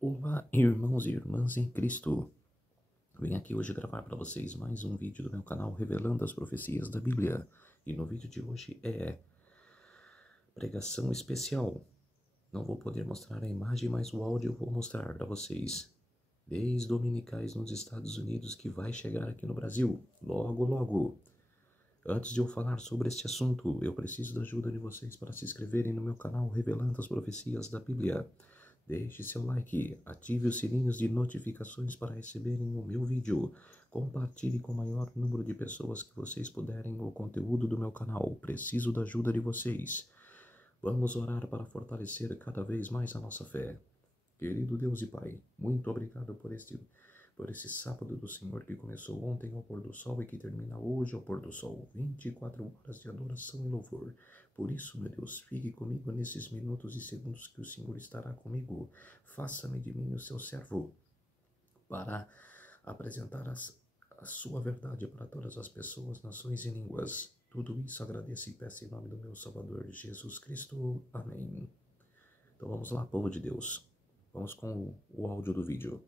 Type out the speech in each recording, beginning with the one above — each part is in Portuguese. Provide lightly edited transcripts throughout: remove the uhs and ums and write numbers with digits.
Olá, irmãos e irmãs em Cristo. Venho aqui hoje gravar para vocês mais um vídeo do meu canal revelando as profecias da Bíblia. E no vídeo de hoje é pregação especial. Não vou poder mostrar a imagem, mas o áudio eu vou mostrar para vocês. Leis dominicais nos Estados Unidos que vai chegar aqui no Brasil, logo logo. Antes de eu falar sobre este assunto, eu preciso da ajuda de vocês para se inscreverem no meu canal revelando as profecias da Bíblia. Deixe seu like, ative os sininhos de notificações para receberem o meu vídeo. Compartilhe com o maior número de pessoas que vocês puderem o conteúdo do meu canal. Preciso da ajuda de vocês. Vamos orar para fortalecer cada vez mais a nossa fé. Querido Deus e Pai, muito obrigado por esse sábado do Senhor que começou ontem ao pôr do sol e que termina hoje ao pôr do sol. 24 horas de adoração e louvor. Por isso, meu Deus, fique comigo nesses minutos e segundos que o Senhor estará comigo. Faça-me de mim o seu servo para apresentar a sua verdade para todas as pessoas, nações e línguas. Tudo isso agradeço e peço em nome do meu Salvador Jesus Cristo. Amém. Então vamos lá, povo de Deus. Vamos com o áudio do vídeo.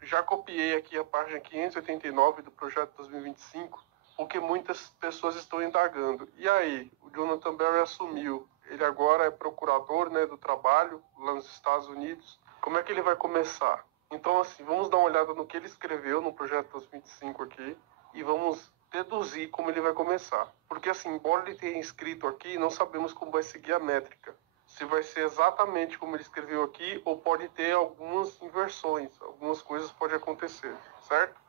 Já copiei aqui a página 589 do projeto 2025, porque muitas pessoas estão indagando. E aí, o Jonathan Berry assumiu, ele agora é procurador, do trabalho lá nos Estados Unidos. Como é que ele vai começar? Então, assim, vamos dar uma olhada no que ele escreveu no projeto 2025 aqui e vamos deduzir como ele vai começar. Porque, assim, embora ele tenha escrito aqui, não sabemos como vai seguir a métrica. Se vai ser exatamente como ele escreveu aqui, ou pode ter algumas inversões, algumas coisas podem acontecer, certo?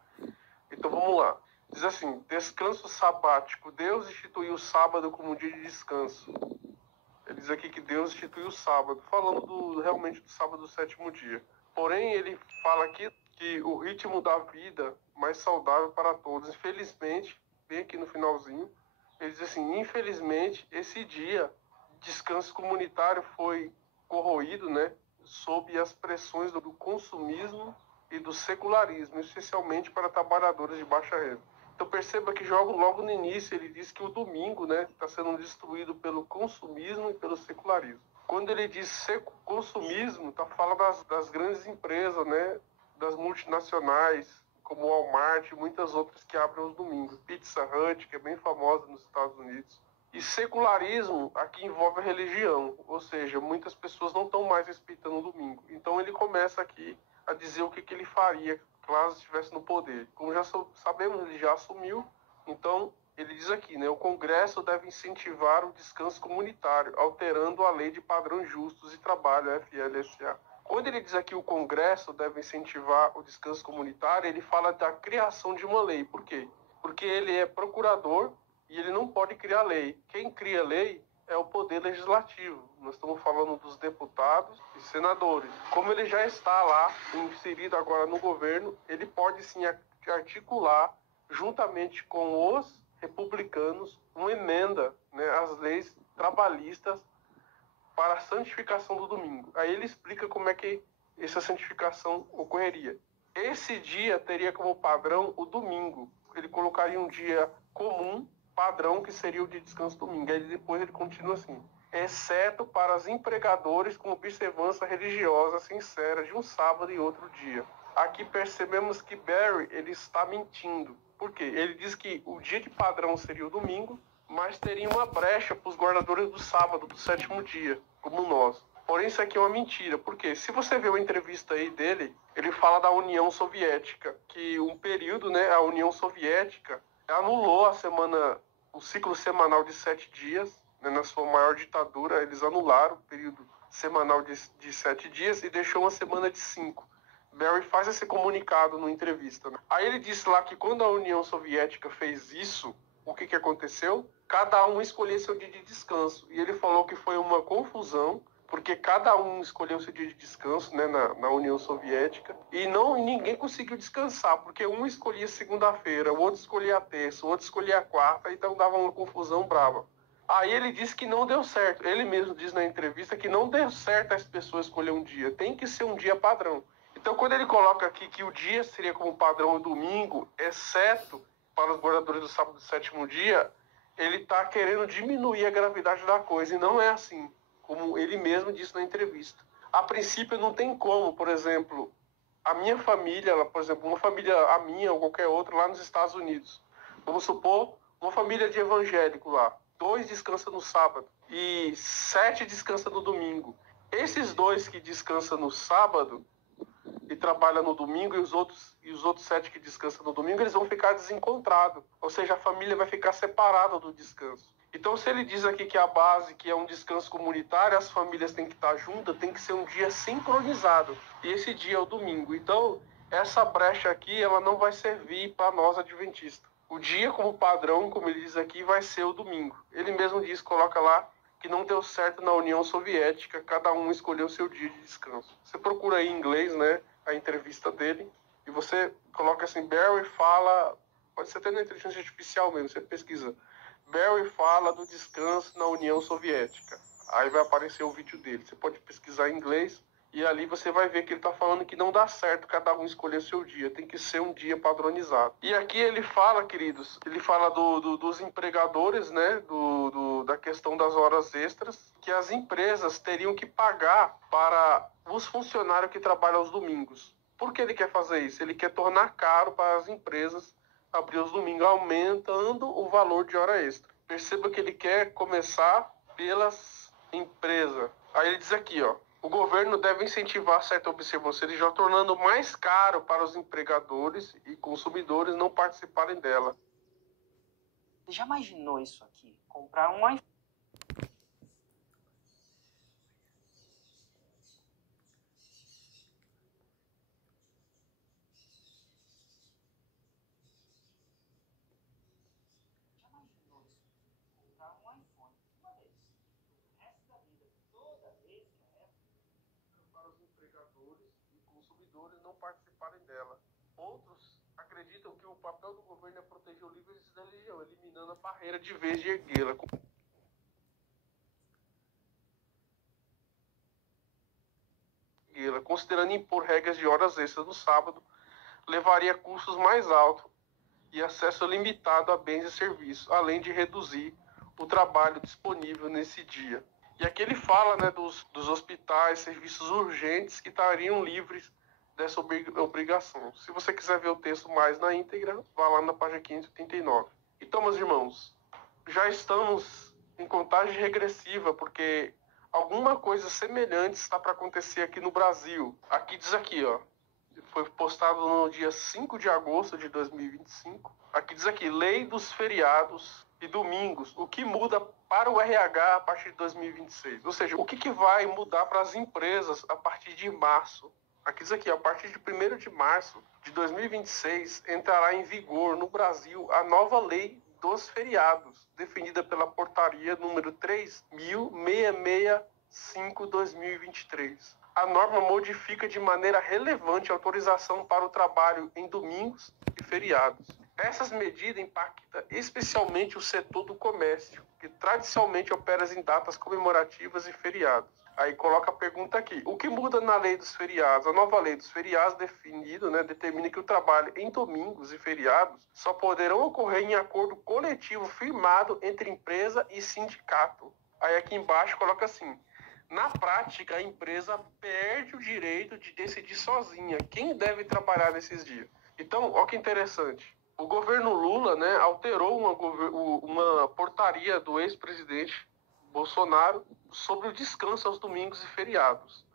Então vamos lá. Diz assim, descanso sabático. Deus instituiu o sábado como um dia de descanso. Ele diz aqui que Deus instituiu o sábado, falando realmente do sábado do sétimo dia. Porém, ele fala aqui que o ritmo da vida mais saudável para todos. Infelizmente, bem aqui no finalzinho, ele diz assim, infelizmente, esse dia descanso comunitário foi corroído, sob as pressões do consumismo e do secularismo, especialmente para trabalhadores de baixa renda. Então perceba que logo no início ele diz que o domingo, está sendo destruído pelo consumismo e pelo secularismo. Quando ele diz consumismo, está falando das grandes empresas, das multinacionais, como Walmart e muitas outras que abrem os domingos. Pizza Hut, que é bem famosa nos Estados Unidos. E secularismo aqui envolve a religião, ou seja, muitas pessoas não estão mais respeitando o domingo. Então ele começa aqui a dizer o que ele faria caso estivesse no poder. Como já sabemos, ele já assumiu, então ele diz aqui, o Congresso deve incentivar o descanso comunitário, alterando a Lei de Padrões Justos e Trabalho, a FLSA. Quando ele diz aqui o Congresso deve incentivar o descanso comunitário, ele fala da criação de uma lei. Por quê? Porque ele é procurador e ele não pode criar lei. Quem cria lei é o poder legislativo. Nós estamos falando dos deputados e senadores. Como ele já está lá, inserido agora no governo, ele pode sim articular, juntamente com os republicanos, uma emenda às leis trabalhistas para a santificação do domingo. Aí ele explica como é que essa santificação ocorreria. Esse dia teria como padrão o domingo. Ele colocaria um dia comum, padrão, que seria o de descanso domingo. Aí depois ele continua assim, exceto para os empregadores com observância religiosa sincera de um sábado e outro dia. Aqui percebemos que Berry ele está mentindo. Por quê? Ele diz que o dia de padrão seria o domingo, mas teria uma brecha para os guardadores do sábado, do sétimo dia, como nós. Porém, isso aqui é uma mentira. Por quê? Se você ver uma entrevista aí dele, ele fala da União Soviética, que um período, a União Soviética anulou o ciclo semanal de 7 dias, na sua maior ditadura, eles anularam o período semanal de 7 dias e deixou uma semana de 5. Berry faz esse comunicado numa entrevista. Aí ele disse lá que quando a União Soviética fez isso, o que aconteceu? Cada um escolheu seu dia de descanso. E ele falou que foi uma confusão, porque cada um escolheu seu dia de descanso, na União Soviética, e ninguém conseguiu descansar, porque um escolhia segunda-feira, o outro escolhia a terça, o outro escolhia a quarta, então dava uma confusão brava. Aí ele disse que não deu certo. Ele mesmo diz na entrevista que não deu certo as pessoas escolher um dia. Tem que ser um dia padrão. Então, quando ele coloca aqui que o dia seria como padrão o domingo, exceto para os guardadores do sábado do sétimo dia, ele está querendo diminuir a gravidade da coisa, e não é assim, como ele mesmo disse na entrevista. a princípio não tem como, por exemplo, a minha família, por exemplo, uma família, a minha ou qualquer outra lá nos Estados Unidos, vamos supor, uma família de evangélico lá, 2 descansam no sábado e 7 descansam no domingo. Esses 2 que descansam no sábado e trabalham no domingo, e os outros 7 que descansam no domingo, eles vão ficar desencontrados. Ou seja, a família vai ficar separada do descanso. Então, se ele diz aqui que a base, que é um descanso comunitário, as famílias têm que estar juntas, tem que ser um dia sincronizado. E esse dia é o domingo. Então, essa brecha aqui, ela não vai servir para nós adventistas. O dia como padrão, como ele diz aqui, vai ser o domingo. Ele mesmo diz, coloca lá, que não deu certo na União Soviética, cada um escolheu o seu dia de descanso. Você procura aí em inglês, né, a entrevista dele, e você coloca assim, Barry fala, pode ser até na inteligência artificial mesmo, você pesquisa, Barry fala do descanso na União Soviética. Aí vai aparecer o vídeo dele. Você pode pesquisar em inglês e ali você vai ver que ele está falando que não dá certo cada um escolher seu dia. Tem que ser um dia padronizado. E aqui ele fala, queridos, ele fala dos empregadores, né? Da questão das horas extras, que as empresas teriam que pagar para os funcionários que trabalham aos domingos. Por que ele quer fazer isso? Ele quer tornar caro para as empresas abrir os domingos, aumentando o valor de hora extra. Perceba que ele quer começar pelas empresas. Aí ele diz aqui, ó, o governo deve incentivar certa observância, ele já tornando mais caro para os empregadores e consumidores não participarem dela. Você já imaginou isso aqui? Comprar um iPhone? Não participarem dela. Outros acreditam que o papel do governo é proteger o livre exercício da religião, eliminando a barreira de vez de erguê-la. Considerando impor regras de horas extras no sábado, levaria a custos mais altos e acesso limitado a bens e serviços, além de reduzir o trabalho disponível nesse dia. E aqui ele fala, né, dos hospitais, serviços urgentes que estariam livres dessa obrigação. Se você quiser ver o texto mais na íntegra, vá lá na página 589. Então, meus irmãos, já estamos em contagem regressiva, porque alguma coisa semelhante está para acontecer aqui no Brasil. Aqui diz aqui, ó, foi postado no dia 5 de agosto de 2025. Aqui diz aqui, lei dos feriados e domingos, o que muda para o RH a partir de 2026. Ou seja, o que vai mudar para as empresas a partir de março. Aqui diz aqui, a partir de 1º de março de 2026, entrará em vigor no Brasil a nova lei dos feriados, definida pela portaria número 3.665/2023. A norma modifica de maneira relevante a autorização para o trabalho em domingos e feriados. Essas medidas impactam especialmente o setor do comércio, que tradicionalmente opera em datas comemorativas e feriados. Aí coloca a pergunta aqui, o que muda na lei dos feriados? A nova lei dos feriados determina que o trabalho em domingos e feriados só poderão ocorrer em acordo coletivo firmado entre empresa e sindicato. Aí aqui embaixo coloca assim, na prática a empresa perde o direito de decidir sozinha quem deve trabalhar nesses dias. Então, olha que interessante. O governo Lula, né, alterou uma portaria do ex-presidente Bolsonaro sobre o descanso aos domingos e feriados.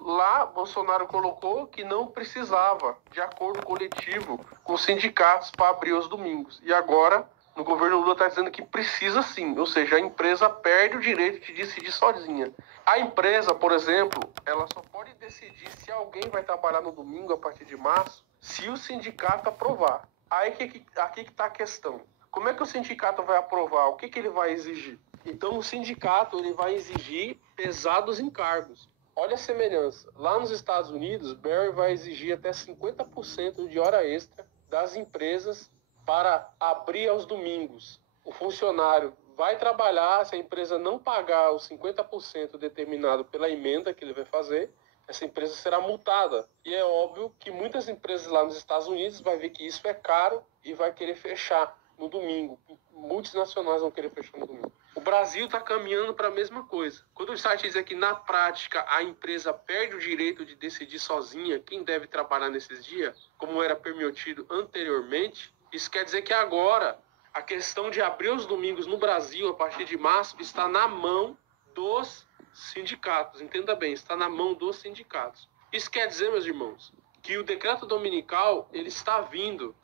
Lá, Bolsonaro colocou que não precisava de acordo coletivo com os sindicatos para abrir os domingos. E agora, no governo Lula está dizendo que precisa sim, ou seja, a empresa perde o direito de decidir sozinha. A empresa, por exemplo, ela só pode decidir se alguém vai trabalhar no domingo a partir de março, se o sindicato aprovar. Aí aqui que está a questão. Como é que o sindicato vai aprovar? O que ele vai exigir? Então, o sindicato ele vai exigir pesados encargos. Olha a semelhança. Lá nos Estados Unidos, Barry vai exigir até 50% de hora extra das empresas para abrir aos domingos. O funcionário vai trabalhar, se a empresa não pagar os 50% determinado pela emenda que ele vai fazer, essa empresa será multada. E é óbvio que muitas empresas lá nos Estados Unidos vai ver que isso é caro e vai querer fechar. no domingo. Multinacionais vão querer fechar no domingo. O Brasil está caminhando para a mesma coisa. Quando o site diz que na prática a empresa perde o direito de decidir sozinha quem deve trabalhar nesses dias, como era permitido anteriormente, isso quer dizer que agora a questão de abrir os domingos no Brasil a partir de março está na mão dos sindicatos. Entenda bem, está na mão dos sindicatos. Isso quer dizer, meus irmãos, que o decreto dominical ele está vindo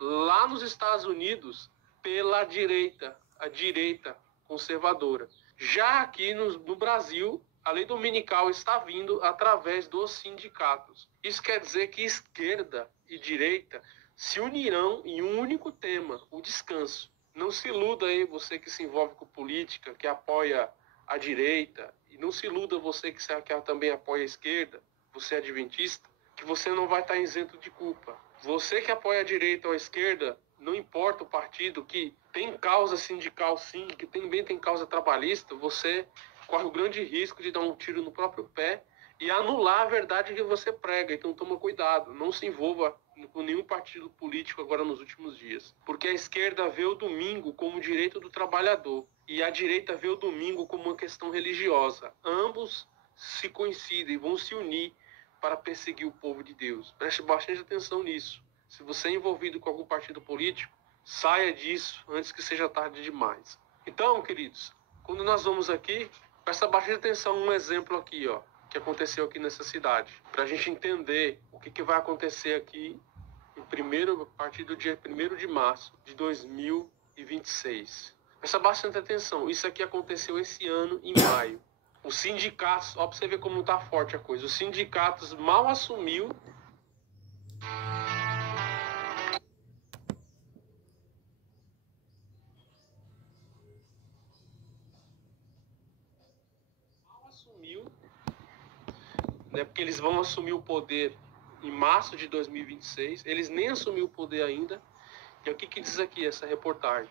lá nos Estados Unidos pela direita, a direita conservadora. Já aqui no Brasil, a lei dominical está vindo através dos sindicatos. Isso quer dizer que esquerda e direita se unirão em um único tema, o descanso. Não se iluda aí você que se envolve com política, que apoia a direita, e não se iluda você que também apoia a esquerda, você é adventista, que você não vai estar isento de culpa. Você que apoia a direita ou a esquerda, não importa o partido, que tem causa sindical sim, que também tem causa trabalhista, você corre o grande risco de dar um tiro no próprio pé e anular a verdade que você prega. Então toma cuidado, não se envolva com nenhum partido político agora nos últimos dias. Porque a esquerda vê o domingo como direito do trabalhador e a direita vê o domingo como uma questão religiosa. Ambos se coincidem, vão se unir para perseguir o povo de Deus. Preste bastante atenção nisso. Se você é envolvido com algum partido político, saia disso antes que seja tarde demais. Então, queridos, quando nós vamos aqui, presta bastante atenção um exemplo aqui, ó, que aconteceu aqui nessa cidade, para a gente entender o que vai acontecer aqui a partir do dia 1º de março de 2026. Presta bastante atenção. Isso aqui aconteceu esse ano, em maio. Os sindicatos, ó, para você ver como tá forte a coisa, os sindicatos mal assumiu né, porque eles vão assumir o poder em março de 2026, eles nem assumiram o poder ainda. E o que diz aqui essa reportagem?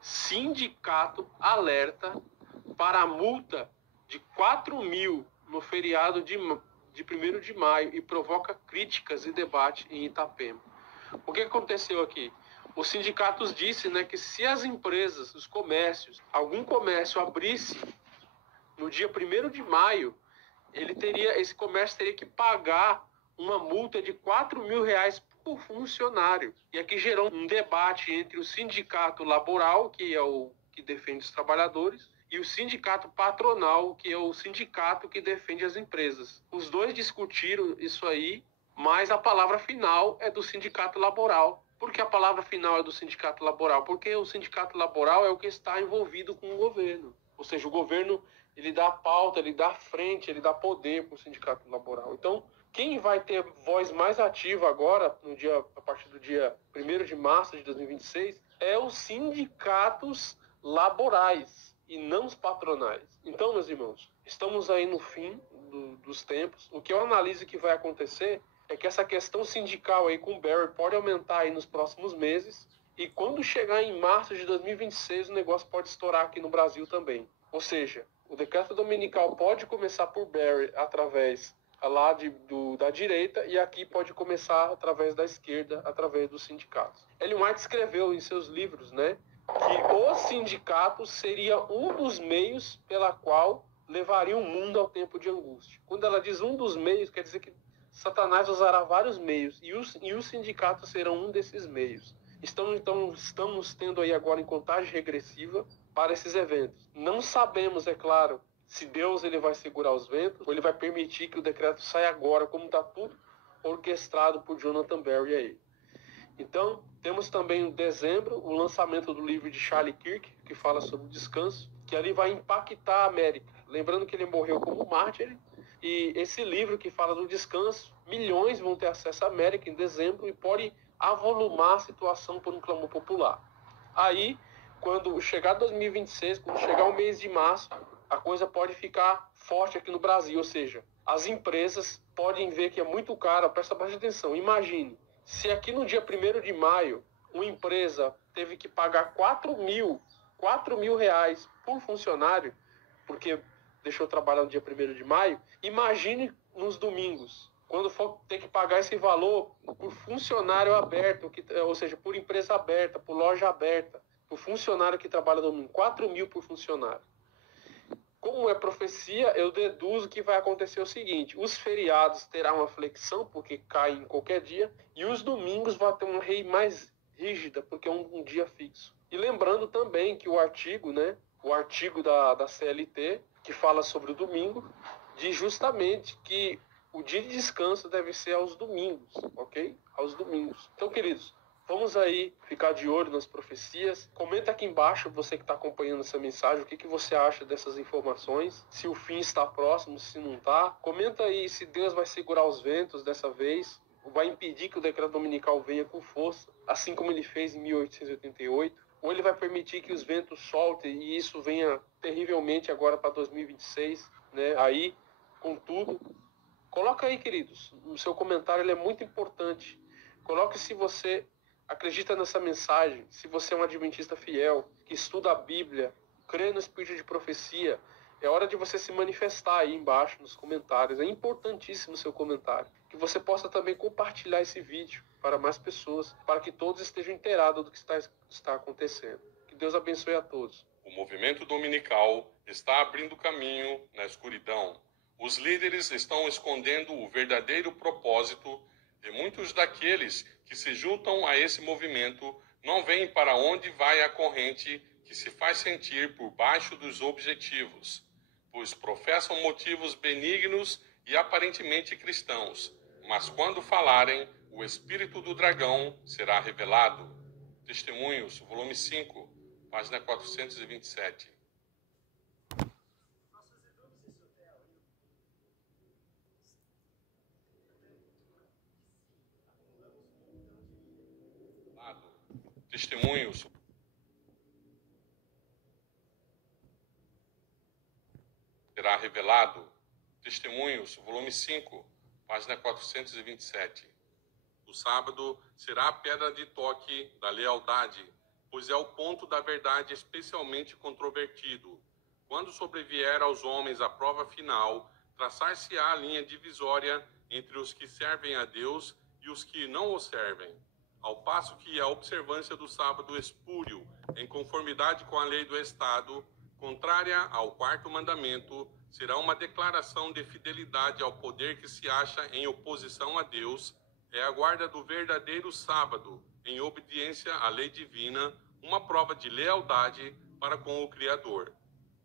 Sindicato alerta para a multa de 4 mil no feriado de 1º de maio e provoca críticas e debate em Itapema. O que aconteceu aqui? Os sindicatos disseram, né, que se as empresas, os comércios, algum comércio abrisse no dia 1º de maio, esse comércio teria que pagar uma multa de 4 mil reais por funcionário. E aqui gerou um debate entre o sindicato laboral, que é o que defende os trabalhadores, e o sindicato patronal, que é o sindicato que defende as empresas. Os dois discutiram isso aí, mas a palavra final é do sindicato laboral. Por que a palavra final é do sindicato laboral? Porque o sindicato laboral é o que está envolvido com o governo. Ou seja, o governo ele dá pauta, ele dá frente, ele dá poder para o sindicato laboral. Então, quem vai ter voz mais ativa agora, a partir do dia 1º de março de 2026, é os sindicatos laborais e não os patronais. Então, meus irmãos, estamos aí no fim dos tempos. O que eu analiso que vai acontecer é que essa questão sindical aí com o Barry pode aumentar aí nos próximos meses. E quando chegar em março de 2026, o negócio pode estourar aqui no Brasil também. Ou seja, o decreto dominical pode começar por Barry através lá da direita e aqui pode começar através da esquerda, através dos sindicatos. Ellen White escreveu em seus livros, né, que os sindicatos seria um dos meios pela qual levaria o mundo ao tempo de angústia. Quando ela diz um dos meios, quer dizer que Satanás usará vários meios e os sindicatos serão um desses meios. Estamos tendo aí agora em contagem regressiva para esses eventos. Não sabemos, é claro, se Deus ele vai segurar os ventos ou ele vai permitir que o decreto saia agora, como está tudo orquestrado por Jonathan Berry aí. Então, temos também em dezembro o lançamento do livro de Charlie Kirk, que fala sobre o descanso, que ali vai impactar a América. Lembrando que ele morreu como mártir, e esse livro que fala do descanso, milhões vão ter acesso à América em dezembro e pode avolumar a situação por um clamor popular. Aí, quando chegar 2026, quando chegar o mês de março, a coisa pode ficar forte aqui no Brasil, ou seja, as empresas podem ver que é muito caro, presta bastante atenção, imagine, se aqui no dia 1º de maio, uma empresa teve que pagar 4 mil reais por funcionário, porque deixou trabalhar no dia 1º de maio, imagine nos domingos, quando for ter que pagar esse valor por funcionário aberto, ou seja, por empresa aberta, por loja aberta, por funcionário que trabalha no domingo, 4 mil por funcionário. Como é profecia, eu deduzo que vai acontecer o seguinte: os feriados terão uma flexão, porque cai em qualquer dia, e os domingos vai ter uma lei mais rígida, porque é um dia fixo. E lembrando também que o artigo da CLT, que fala sobre o domingo, diz justamente que o dia de descanso deve ser aos domingos, ok? Aos domingos. Então, queridos, vamos aí ficar de olho nas profecias. Comenta aqui embaixo, você que está acompanhando essa mensagem, o que você acha dessas informações, se o fim está próximo, se não está. Comenta aí se Deus vai segurar os ventos dessa vez, vai impedir que o decreto dominical venha com força, assim como ele fez em 1888, ou ele vai permitir que os ventos soltem e isso venha terrivelmente agora para 2026, né? Aí, contudo, coloca aí, queridos, o seu comentário, ele é muito importante. Coloque se você acredita nessa mensagem, se você é um adventista fiel, que estuda a Bíblia, crê no espírito de profecia. É hora de você se manifestar aí embaixo nos comentários. É importantíssimo o seu comentário. Que você possa também compartilhar esse vídeo para mais pessoas, para que todos estejam inteirados do que está acontecendo. Que Deus abençoe a todos. O movimento dominical está abrindo caminho na escuridão. Os líderes estão escondendo o verdadeiro propósito e muitos daqueles que se juntam a esse movimento não veem para onde vai a corrente que se faz sentir por baixo dos objetivos, pois professam motivos benignos e aparentemente cristãos, mas quando falarem, o espírito do dragão será revelado. Testemunhos, volume 5, página 427. Testemunhos. Será revelado. Testemunhos, volume 5, página 427. O sábado será a pedra de toque da lealdade, pois é o ponto da verdade especialmente controvertido. Quando sobrevier aos homens a prova final, traçar-se-á a linha divisória entre os que servem a Deus e os que não o servem. Ao passo que a observância do sábado espúrio, em conformidade com a lei do Estado, contrária ao quarto mandamento, será uma declaração de fidelidade ao poder que se acha em oposição a Deus, é a guarda do verdadeiro sábado, em obediência à lei divina, uma prova de lealdade para com o Criador.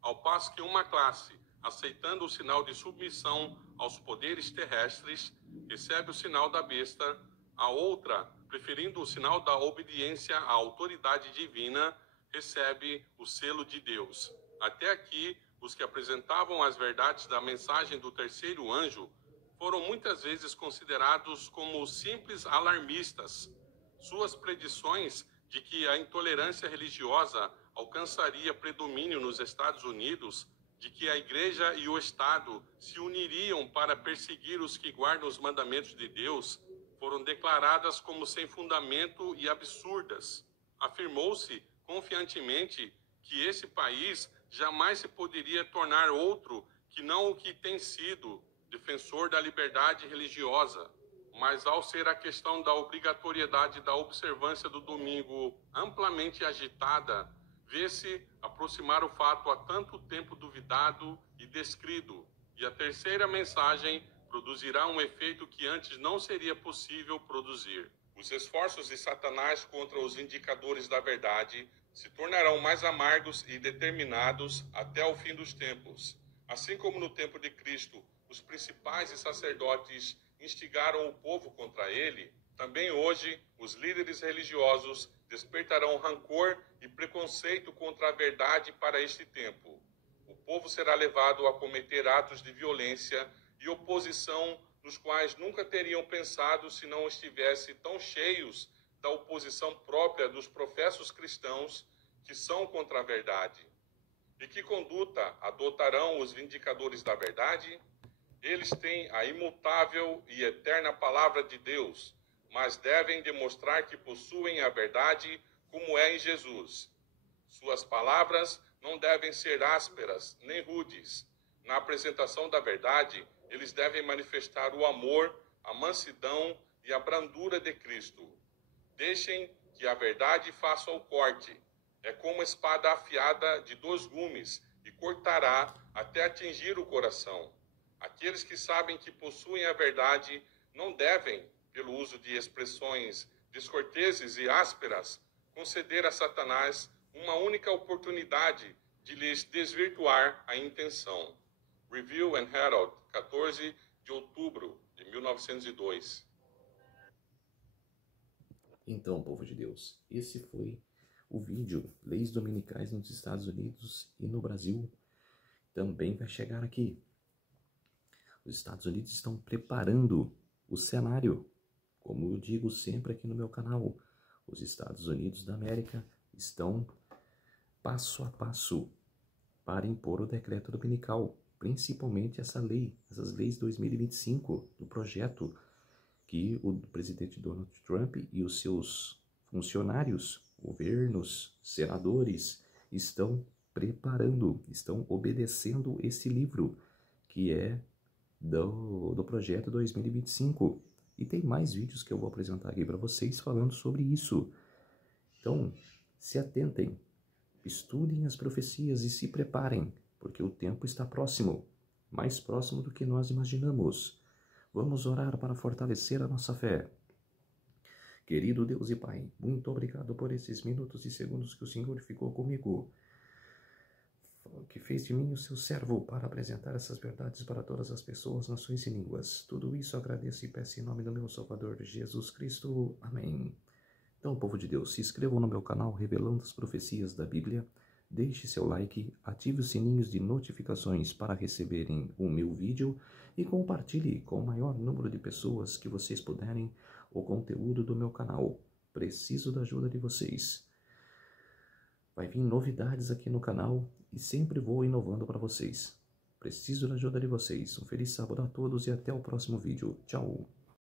Ao passo que uma classe, aceitando o sinal de submissão aos poderes terrestres, recebe o sinal da besta, a outra, preferindo o sinal da obediência à autoridade divina, recebe o selo de Deus. Até aqui, os que apresentavam as verdades da mensagem do terceiro anjo foram muitas vezes considerados como simples alarmistas. Suas predições de que a intolerância religiosa alcançaria predomínio nos Estados Unidos, de que a Igreja e o Estado se uniriam para perseguir os que guardam os mandamentos de Deus, foram declaradas como sem fundamento e absurdas. Afirmou-se confiantemente que esse país jamais se poderia tornar outro que não o que tem sido, defensor da liberdade religiosa. Mas ao ser a questão da obrigatoriedade da observância do domingo amplamente agitada, vê-se aproximar o fato há tanto tempo duvidado e descrido, e a terceira mensagem produzirá um efeito que antes não seria possível produzir. Os esforços de Satanás contra os indicadores da verdade se tornarão mais amargos e determinados até o fim dos tempos. Assim como no tempo de Cristo, os principais e sacerdotes instigaram o povo contra ele, também hoje os líderes religiosos despertarão rancor e preconceito contra a verdade para este tempo. O povo será levado a cometer atos de violência e oposição nos quais nunca teriam pensado se não estivessem tão cheios da oposição própria dos professos cristãos que são contra a verdade. E que conduta adotarão os vindicadores da verdade? Eles têm a imutável e eterna palavra de Deus, mas devem demonstrar que possuem a verdade como é em Jesus. Suas palavras não devem ser ásperas nem rudes. Na apresentação da verdade, eles devem manifestar o amor, a mansidão e a brandura de Cristo. Deixem que a verdade faça o corte. É como espada afiada de 2 gumes e cortará até atingir o coração. Aqueles que sabem que possuem a verdade não devem, pelo uso de expressões descorteses e ásperas, conceder a Satanás uma única oportunidade de lhes desvirtuar a intenção. Review and Herald, 14 de outubro de 1902. Então, povo de Deus, esse foi o vídeo Leis Dominicais nos Estados Unidos e no Brasil também vai chegar aqui. Os Estados Unidos estão preparando o cenário. Como eu digo sempre aqui no meu canal, os Estados Unidos da América estão passo a passo para impor o decreto dominical, principalmente essa lei, essas leis 2025 do projeto que o presidente Donald Trump e os seus funcionários, governos, senadores estão preparando, estão obedecendo esse livro que é do projeto 2025. E tem mais vídeos que eu vou apresentar aqui para vocês falando sobre isso. Então, se atentem, estudem as profecias e se preparem, porque o tempo está próximo, mais próximo do que nós imaginamos. Vamos orar para fortalecer a nossa fé. Querido Deus e Pai, muito obrigado por esses minutos e segundos que o Senhor ficou comigo, que fez de mim o seu servo para apresentar essas verdades para todas as pessoas, nações e línguas. Tudo isso agradeço e peço em nome do meu Salvador Jesus Cristo. Amém. Então, povo de Deus, se inscrevam no meu canal Revelando as Profecias da Bíblia, deixe seu like, ative os sininhos de notificações para receberem o meu vídeo e compartilhe com o maior número de pessoas que vocês puderem o conteúdo do meu canal. Preciso da ajuda de vocês. Vai vir novidades aqui no canal e sempre vou inovando para vocês. Preciso da ajuda de vocês. Um feliz sábado a todos e até o próximo vídeo. Tchau!